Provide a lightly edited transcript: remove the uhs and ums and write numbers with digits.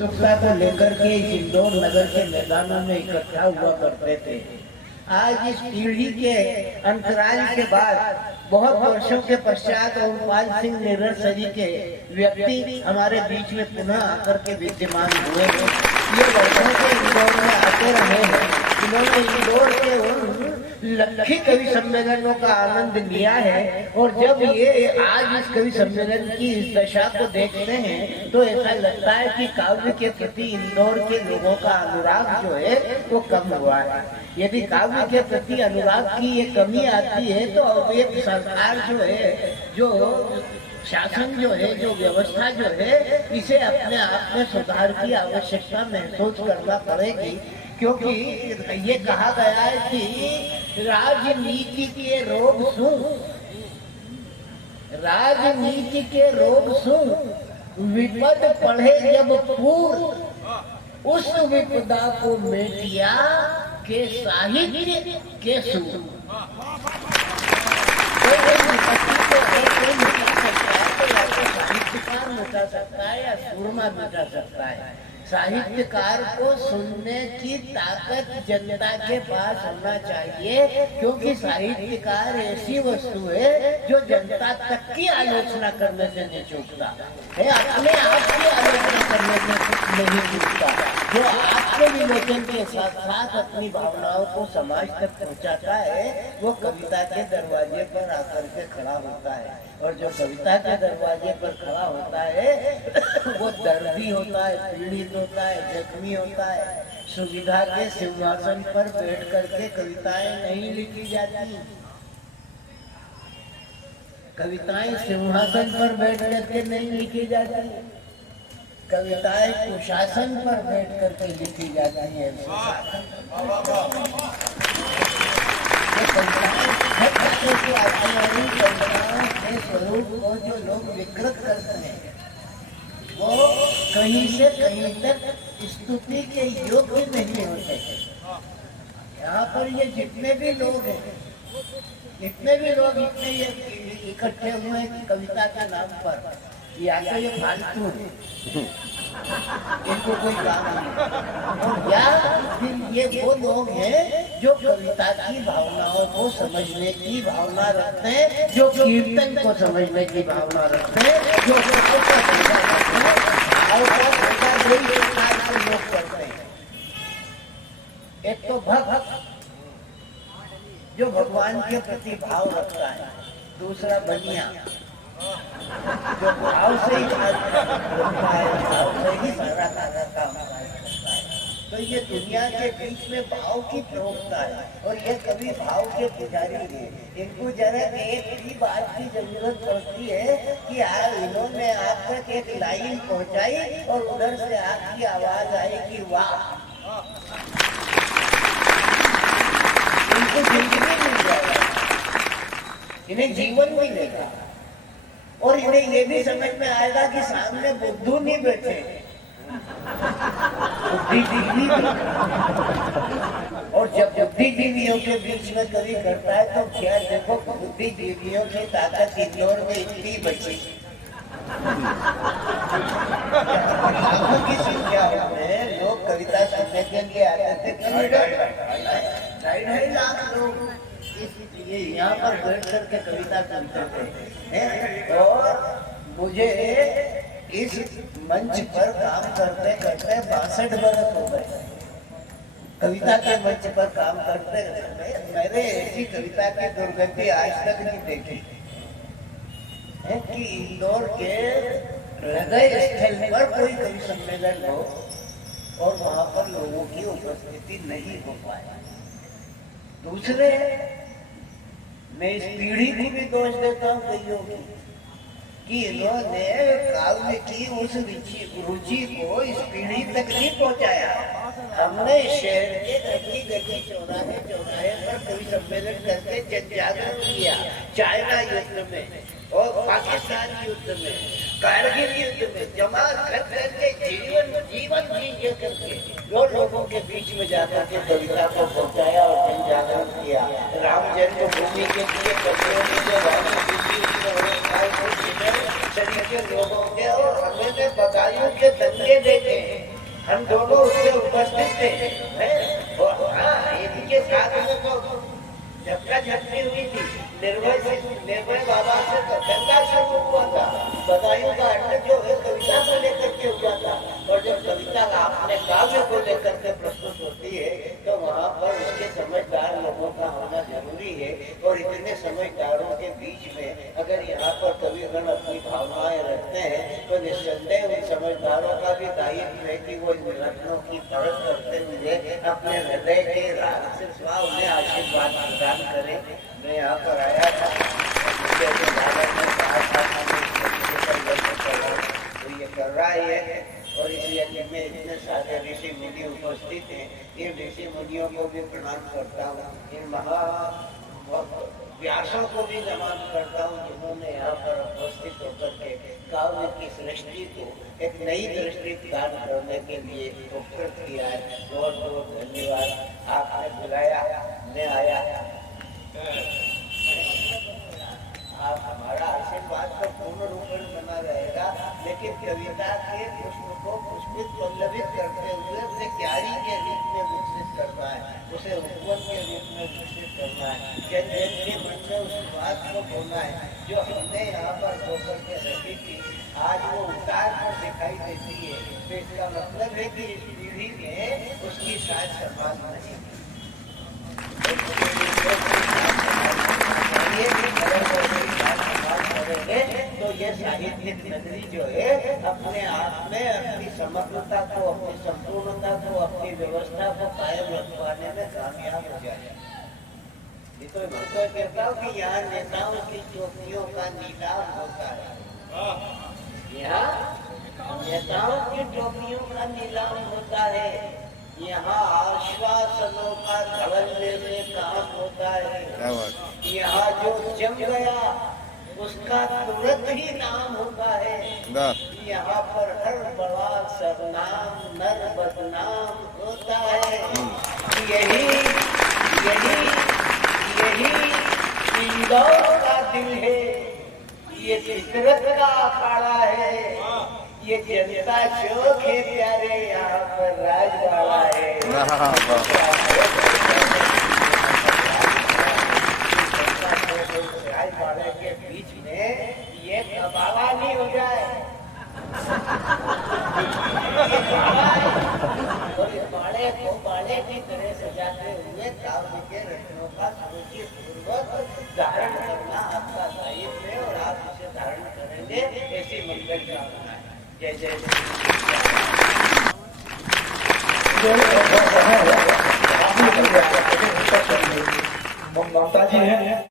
उत्सुकता को लेकर के इस इंदौर नगर के मैदानों में इकट्ठा हुआ करते थे। आज इस पीढ़ी के अंतराल के बाद बहुत वर्षों के पश्चात ओमपाल सिंह निरसरी के व्यक्ति हमारे बीच में पुनः आकर के विद्यमान हुए हैं। ये वर्षों से इंदौर में आते रहे हैं। इन्होंने इंदौर के उन लखी कवि सम्मेलनों का आनंद लिया है और जब ये आज इस कवि सम्मेलन की इस दशा को देखते हैं तो ऐसा लगता है कि काव्य के प्रति इंदौर के लोगों का अनुराग जो है वो कम हुआ है। यदि काव्य के प्रति अनुराग की ये कमी आती है तो अब एक सरकार जो है, जो शासन जो है, जो व्यवस्था जो है, इसे अपने आप में सुधार की आवश्यकता महसूस करना पड़ेगी। क्योंकि ये कहा गया है कि राजनीति के रोग सुन, राजनीति के रोग सुन, विपद पढ़े जब पूर्व, उस विपदा को मेटिया के साहित्य के सुन। साहित्यकार मिटा सकता है या सूरमा मिटा सकता है। साहित्यकार को सुनने की ताकत जनता के पास होना चाहिए, क्योंकि साहित्यकार ऐसी वस्तु है जो जनता तक की आलोचना करने से नहीं चूकता है, अपने आप की आलोचना करने से नहीं चूकता। जो आपके विलोचन के साथ साथ अपनी भावनाओं को समाज तक पहुंचाता है वो कविता के दरवाजे पर आकर के खड़ा होता है, और जो कविता के दरवाजे पर खड़ा होता है वो दर्दी होता है, पीड़ित होता है, जख्मी होता है। सुविधा के सिंहासन पर बैठ करके कविताएं नहीं लिखी जाती। कविताएं सिंहासन पर बैठ करके नहीं लिखी जाती, कविताएं कुशासन पर बैठ करके लिखी जाती है। स्वरूप को जो लोग विकृत करते हैं वो कहीं से कहीं तक स्तुति के योग्य नहीं होते। यहाँ पर ये जितने भी लोग हैं, जितने भी लोग इतने ये इकट्ठे हुए हैं कविता के नाम पर, या तो ये फालतू है, इनको कोई काम नहीं, या फिर ये वो लोग हैं जो कविता की भावनाओं को समझने की भावना रखते हैं, जो कीर्तन को समझने की भावना रखते हैं, जो लोग करते हैं। एक तो भक्त जो भगवान के प्रति भाव रखता है, दूसरा बनिया जो भाव से ही भाव से ही सारा काम करता है। तो ये दुनिया के बीच में भाव की प्रवक्ता है और ये कभी भाव के पुजारी है। इनको जरा एक ही बात की जरूरत पड़ती है कि इन्होंने आप तक एक लाइन पहुंचाई और उधर से आपकी आवाज आई कि वाह, इनको जिंदगी मिल जाएगा, इन्हें जीवन मिलेगा और इन्हें ये भी समझ में आएगा कि सामने बुद्धू नहीं बैठे, बुद्धिजीवी। और जब बुद्धिजीवियों के बीच में कवि करता है तो क्या देखो, बुद्धिजीवियों की ताकत इंदौर में इतनी बची, लाखों की संख्या में लोग कविता सुनने के लिए आते थे, 2.5 लाख लोग इसलिए यहाँ पर बैठ करके कविता सुनते थे। और मुझे इस मंच पर काम करते करते 62 वर्ष हो गए, कविता के मंच पर काम करते करते मैंने ऐसी कविता की दुर्गति आज तक नहीं देखी है कि इंदौर के हृदय स्थल पर कोई कवि सम्मेलन हो और वहां पर लोगों की उपस्थिति नहीं हो पाए। दूसरे, मैं इस पीढ़ी को भी दोष देता हूँ कईयों कि इन्होंने काव्य की उस रुचि को इस पीढ़ी तक नहीं पहुंचाया। हमने शहर के गली गली चौराहे चौराहे पर कवि सम्मेलन करके जन जागरण किया, चाइना युद्ध में और पाकिस्तान युद्ध में, कारगिल युद्ध में जमा करके जीवन जी करके वो लोगों के बीच में जाकर के कविता को पहुंचाया और जन जागरण किया। राम जन्मभूमि के लिए शरीर के लोगों के और हमें बदायूं के दंगे देखे हम दोनों उससे उपस्थित थे हैं? और हाँ, इनके साथ में तो झटका झटकी हुई थी। निर्भय बाबा से तो गंगा शुरू हुआ था। बदायूं का अड्डा जो है कविता को लेकर के हुआ था। और जब कविता अपने काव्य को लेकर के प्रस्तुत होती है तो वहाँ पर उसके समझदार लोगों का होना जरूरी है। और इतने समझदारों के बीच में अगर यहाँ पर कविगण अपनी भावनाएं रखते हैं तो निस्संदेह उन समझदारों का भी दायित्व है कि वो इन लक्षणों की परख करते हुए अपने हृदय के राग से स्वाव में आशीर्वाद प्रदान करें। मैं यहाँ पर आया था, मुझे अपने दादा ने कहा था तो ये कर रहा है। और इस यज्ञ में इतने सारे ऋषि मुनि उपस्थित हैं। इन ऋषि मुनियों को भी प्रणाम करता हूँ। इन महा व्यासों को भी नमन करता हूँ जिन्होंने यहाँ पर उपस्थित होकर के काव्य की सृष्टि को एक नई दृष्टि प्रदान करने के लिए उपकृत किया है। बहुत बहुत धन्यवाद। आपने बुलाया, मैं आया। आप हमारा आशीर्वाद तो पूर्ण रूप में बना रहेगा, लेकिन कविता के पुष्प को पुष्पित पल्लवित करते हुए उसे क्यारी के रूप में विकसित करना है, उसे उपवन के रूप में विकसित करना है। जन जन के मन में उस बात को बोलना है जो हमने यहाँ पर होकर के रखी थी, आज वो उतार पर दिखाई देती है। तो इसका मतलब है कि इस पीढ़ी में उसकी साथ संभाल नहीं तो ये साहित्यिक नगरी जो है अपने आप में अपनी समग्रता को, अपनी संपूर्णता को, अपनी व्यवस्था को कायम रखवाने में कामयाब हो जाए। ये तो मैं तो कहता हूँ कि यहाँ नेताओं की चौकियों का नीलाम होता है। यहाँ नेताओं की चौकियों का नीलाम होता है। यहाँ आश्वासनों का धड़ल्ले से काम होता है। यहाँ जो जम गया उसका तुरंत ही नाम होता है। यहाँ पर हर बड़ा सरनाम नर बदनाम होता है। यही यही यही इंदौर का दिल है, ये फितरत का अखाड़ा है, ये जनता चौक है प्यारे, यहाँ पर राजवाड़ा है। राजवाड़े के बीच में ये कबाड़ा नहीं हो जाए और इस बाड़े को बाड़े की तरह सजाते हुए काव्य के रचनों का सुरुचिपूर्वक धारण करना आपका दायित्व है और आप इसे धारण करेंगे ऐसी मंगल कामना है। जय जय ममता जी हैं।